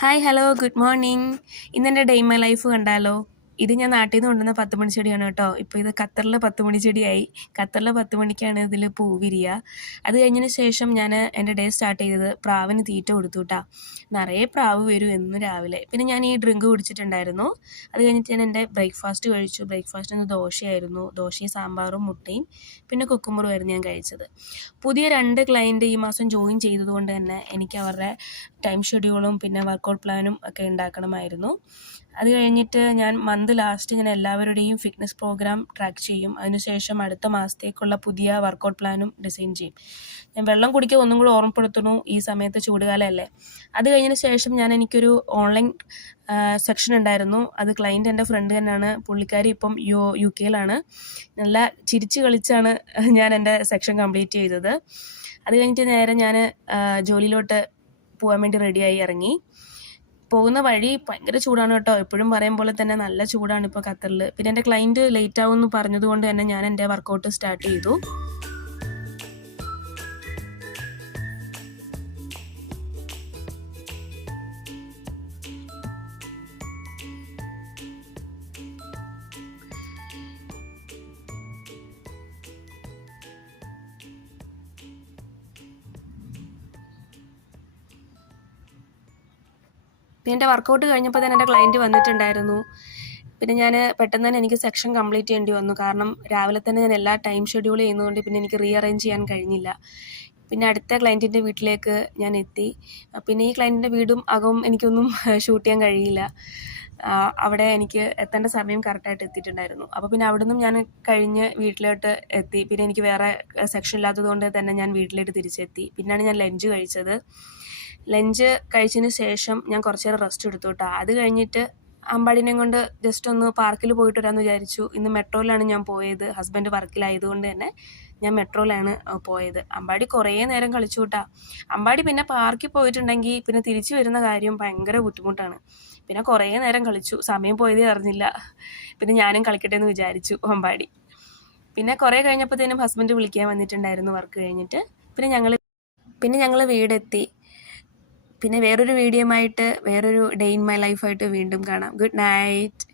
Hi hello good morning. ഇന്നെൻ്റെ day in my life കണ്ടാലോ? ഇത് ഞാൻ നാട്ടിൽ നിന്ന് കൊണ്ടുവന്ന 10 മണി ചെടിയാണ് കേട്ടോ. ഇപ്പോൾ ഇത് ഖത്തറിലെ 10 മണി ചെടിയായി. ഖത്തറിലെ 10 മണിക്കാണ് ഇതിൽ പൂ വിരിയുക. അത് കഴിഞ്ഞതിന് ശേഷം ഞാൻ എൻ്റെ ഡേ സ്റ്റാർട്ട് ചെയ്തത് പ്രാവിന് തീറ്റ കൊടുത്തു കേട്ടോ. നിറയെ പ്രാവ് വരും എന്നും രാവിലെ. പിന്നെ ഞാൻ ഈ ഡ്രിങ്ക് കുടിച്ചിട്ടുണ്ടായിരുന്നു. അത് കഴിഞ്ഞിട്ട് ഞാൻ എൻ്റെ ബ്രേക്ക്ഫാസ്റ്റ് കഴിച്ചു. ബ്രേക്ക്ഫാസ്റ്റിന് ദോശയായിരുന്നു. ദോശയും സാമ്പാറും മുട്ടയും പിന്നെ കുക്കുമ്പറും ആയിരുന്നു ഞാൻ കഴിച്ചത്. പുതിയ 2 ക്ലയൻറ്റ് ഈ മാസം ജോയിൻ ചെയ്തതുകൊണ്ട് തന്നെ എനിക്ക് അവരുടെ ടൈം ഷെഡ്യൂളും പിന്നെ വർക്കൗട്ട് പ്ലാനും ഒക്കെ ഉണ്ടാക്കണമായിരുന്നു. അത് കഴിഞ്ഞിട്ട് ഞാൻ മന്ത് ലാസ്റ്റ് ഞാൻ എല്ലാവരുടെയും ഫിറ്റ്നസ് പ്രോഗ്രാം ട്രാക്ക് ചെയ്യും. അതിനുശേഷം അടുത്ത മാസത്തേക്കുള്ള പുതിയ വർക്കൗട്ട് പ്ലാനും ഡിസൈൻ ചെയ്യും. ഞാൻ വെള്ളം കുടിക്കുക ഒന്നും കൂടി ഓർമ്മപ്പെടുത്തുന്നു, ഈ സമയത്ത് ചൂടുകാലമല്ലേ. അത് കഴിഞ്ഞതിന് ശേഷം എനിക്കൊരു ഓൺലൈൻ സെക്ഷൻ ഉണ്ടായിരുന്നു. അത് ക്ലൈൻറ്റ് എൻ്റെ ഫ്രണ്ട് തന്നെയാണ്. പുള്ളിക്കാരി ഇപ്പം യു കെയിലാണ്. നല്ല ചിരിച്ച് കളിച്ചാണ് ഞാൻ എൻ്റെ സെക്ഷൻ കംപ്ലീറ്റ് ചെയ്തത്. അത് കഴിഞ്ഞിട്ട് നേരെ ഞാൻ ജോലിയിലോട്ട് പോകാൻ വേണ്ടി റെഡിയായി ഇറങ്ങി. പോകുന്ന വഴി ഭയങ്കര ചൂടാണ് കേട്ടോ. എപ്പോഴും പറയും പോലെ തന്നെ നല്ല ചൂടാണ് ഇപ്പോൾ ഖത്തറിൽ. പിന്നെ എൻ്റെ ക്ലൈൻറ്റ് ലേറ്റ് ആവുമെന്ന് പറഞ്ഞതുകൊണ്ട് തന്നെ ഞാൻ എൻ്റെ വർക്കൗട്ട് സ്റ്റാർട്ട് ചെയ്തു. പിന്നെ എൻ്റെ വർക്കൗട്ട് കഴിഞ്ഞപ്പോൾ തന്നെ എൻ്റെ ക്ലയൻറ്റ് വന്നിട്ടുണ്ടായിരുന്നു. പിന്നെ ഞാൻ പെട്ടെന്ന് തന്നെ എനിക്ക് സെക്ഷൻ കംപ്ലീറ്റ് ചെയ്യേണ്ടി വന്നു. കാരണം രാവിലെ തന്നെ ഞാൻ എല്ലാ ടൈം ഷെഡ്യൂൾ ചെയ്യുന്നതുകൊണ്ട് പിന്നെ എനിക്ക് റീഅറേഞ്ച് ചെയ്യാൻ കഴിഞ്ഞില്ല. പിന്നെ അടുത്ത ക്ലയൻറ്റിൻ്റെ വീട്ടിലേക്ക് ഞാൻ എത്തി. പിന്നെ ഈ ക്ലയൻറ്റിൻ്റെ വീടും അകവും എനിക്കൊന്നും ഷൂട്ട് ചെയ്യാൻ കഴിയില്ല. അവിടെ എനിക്ക് എത്തേണ്ട സമയം കറക്റ്റായിട്ട് എത്തിയിട്ടുണ്ടായിരുന്നു. അപ്പോൾ പിന്നെ അവിടെ നിന്നും ഞാൻ കഴിഞ്ഞ് വീട്ടിലോട്ട് എത്തി. പിന്നെ എനിക്ക് വേറെ സെക്ഷൻ ഇല്ലാത്തത് കൊണ്ട് തന്നെ ഞാൻ വീട്ടിലേക്ക് തിരിച്ചെത്തി. പിന്നെയാണ് ഞാൻ ലഞ്ച് കഴിച്ചത്. ലഞ്ച് കഴിച്ചതിന് ശേഷം ഞാൻ കുറച്ച് നേരം റെസ്റ്റ് എടുത്തു കേട്ടോ. അത് കഴിഞ്ഞിട്ട് അമ്പാടിനെ കൊണ്ട് ജസ്റ്റ് ഒന്ന് പാർക്കിൽ പോയിട്ട് വരാമെന്ന് വിചാരിച്ചു. ഇന്ന് മെട്രോയിലാണ് ഞാൻ പോയത്. ഹസ്ബൻഡ് വർക്കിലായതുകൊണ്ട് തന്നെ ഞാൻ മെട്രോയിലാണ് പോയത്. അമ്പാടി കുറേ നേരം കളിച്ചു കേട്ടോ. അമ്പാടി പിന്നെ പാർക്കിൽ പോയിട്ടുണ്ടെങ്കിൽ പിന്നെ തിരിച്ചു വരുന്ന കാര്യം ഭയങ്കര ബുദ്ധിമുട്ടാണ്. പിന്നെ കുറേ നേരം കളിച്ചു, സമയം പോയതേ അറിഞ്ഞില്ല. പിന്നെ ഞാനും കളിക്കട്ടെ എന്ന് വിചാരിച്ചു അമ്പാടി. പിന്നെ കുറേ കഴിഞ്ഞപ്പോഴത്തേനും ഹസ്ബൻഡ് വിളിക്കാൻ വന്നിട്ടുണ്ടായിരുന്നു വർക്ക് കഴിഞ്ഞിട്ട്. പിന്നെ ഞങ്ങൾ വീടെത്തി. പിന്നെ വേറൊരു വീഡിയോയുമായിട്ട് വേറൊരു ഡേ ഇൻ മൈ ലൈഫായിട്ട് വീണ്ടും കാണാം. Good night.